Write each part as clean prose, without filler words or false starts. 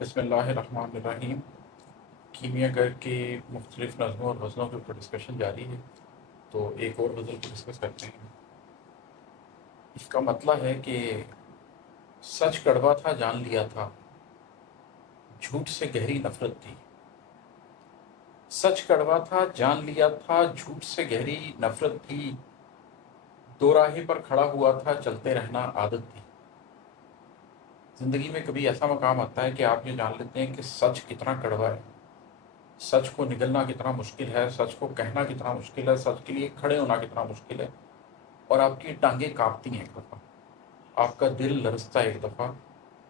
بسم اللہ الرحمن الرحیم۔ کیمیا گھر کی مختلف نظموں اور غزلوں کے اوپر ڈسکشن جاری ہے، تو ایک اور غزل کو ڈسکس کرتے ہیں۔ اس کا مطلب ہے کہ سچ کڑوا تھا جان لیا تھا، جھوٹ سے گہری نفرت تھی۔ سچ کڑوا تھا جان لیا تھا، جھوٹ سے گہری نفرت تھی۔ دو راہے پر کھڑا ہوا تھا، چلتے رہنا عادت تھی۔ زندگی میں کبھی ایسا مقام آتا ہے کہ آپ یہ جان لیتے ہیں کہ سچ کتنا کڑوا ہے، سچ کو نگلنا کتنا مشکل ہے، سچ کو کہنا کتنا مشکل ہے، سچ کے لیے کھڑے ہونا کتنا مشکل ہے، اور آپ کی ٹانگیں کانپتی ہیں ایک دفعہ، آپ کا دل لرزتا ہے ایک دفعہ،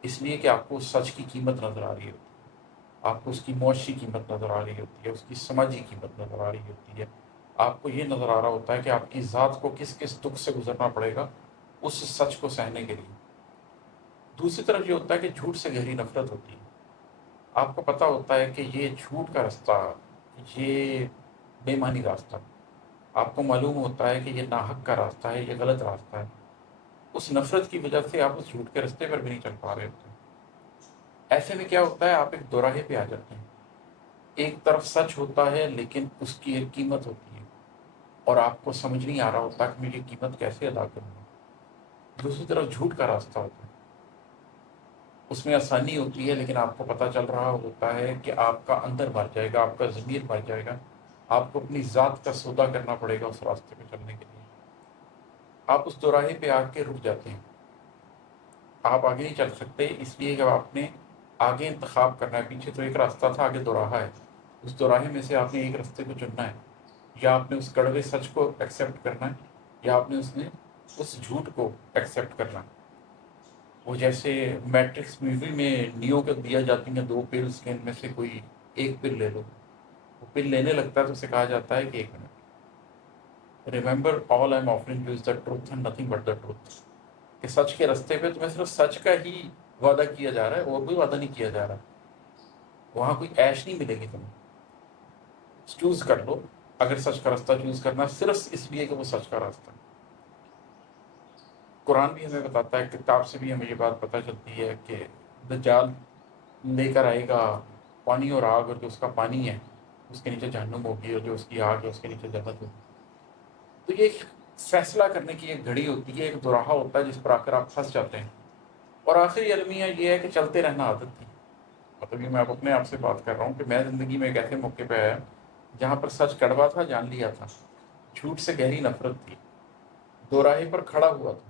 اس لیے کہ آپ کو اس سچ کی قیمت نظر آ رہی ہوتی ہے، آپ کو اس کی معاشی قیمت نظر آ رہی ہوتی ہے، اس کی سماجی قیمت نظر آ رہی ہوتی ہے، آپ کو یہ نظر آ رہا ہوتا ہے کہ آپ کی ذات کو کس کس دکھ سے گزرنا پڑے گا اس سچ کو سہنے کے لیے۔ دوسری طرف یہ ہوتا ہے کہ جھوٹ سے گہری نفرت ہوتی ہے۔ آپ کو پتہ ہوتا ہے کہ یہ جھوٹ کا راستہ، یہ بے معنی راستہ، آپ کو معلوم ہوتا ہے کہ یہ ناحق کا راستہ ہے، یہ غلط راستہ ہے، اس نفرت کی وجہ سے آپ اس جھوٹ کے راستے پر بھی نہیں چل پا رہے ہوتے۔ ایسے میں کیا ہوتا ہے، آپ ایک دوراہے پہ آ جاتے ہیں۔ ایک طرف سچ ہوتا ہے لیکن اس کی ایک قیمت ہوتی ہے، اور آپ کو سمجھ نہیں آ رہا ہوتا کہ میں یہ قیمت کیسے ادا کروں گا۔ دوسری طرف جھوٹ کا راستہ ہوتا ہے، اس میں آسانی ہوتی ہے لیکن آپ کو پتہ چل رہا ہوتا ہے کہ آپ کا اندر مر جائے گا، آپ کا ضمیر مر جائے گا، آپ کو اپنی ذات کا سودا کرنا پڑے گا اس راستے پہ چلنے کے لیے۔ آپ اس دوراہے پہ آ کے رک جاتے ہیں، آپ آگے نہیں چل سکتے، اس لیے کہ آپ نے آگے انتخاب کرنا ہے۔ پیچھے تو ایک راستہ تھا، آگے دوراہا ہے، اس دوراہے میں سے آپ نے ایک راستے کو چننا ہے، یا آپ نے اس کڑوے سچ کو ایکسیپٹ کرنا ہے، یا آپ نے اس جھوٹ کو ایکسیپٹ کرنا ہے۔ وہ جیسے میٹرکس مووی میں نیو کو دیا جاتی ہیں دو پلس کے، ان میں سے کوئی ایک پل لے لو، وہ پل لینے لگتا ہے تو اسے کہا جاتا ہے کہ ایک minute, remember all I am offering you is the truth and nothing but the truth, کہ سچ کے راستے پہ تمہیں صرف سچ کا ہی وعدہ کیا جا رہا ہے، اور کوئی وعدہ نہیں کیا جا رہا، وہاں کوئی عیش نہیں ملے گی تمہیں۔ چوز کر لو، اگر سچ کا راستہ چوز کرنا صرف اس لیے کہ وہ سچ کا راستہ ہے۔ قرآن بھی ہمیں بتاتا ہے، کتاب سے بھی ہمیں یہ بات پتہ چلتی ہے کہ دجال لے کر آئے گا پانی اور آگ، اور جو اس کا پانی ہے اس کے نیچے جہنم ہوگی، اور جو اس کی آگ ہے اس کے نیچے جنت ہوگی۔ تو یہ ایک فیصلہ کرنے کی ایک گھڑی ہوتی ہے، ایک دوراہا ہوتا ہے جس پر آ کر آپ پھنس جاتے ہیں، اور آخری المیہ یہ ہے کہ چلتے رہنا عادت تھی۔ مطلب یہ میں اب اپنے آپ سے بات کر رہا ہوں کہ میں زندگی میں ایک ایسے موقع پہ آیا جہاں پر سچ کڑوا تھا جان لیا تھا، جھوٹ سے گہری نفرت تھی، دوراہے پر کھڑا ہوا تھا،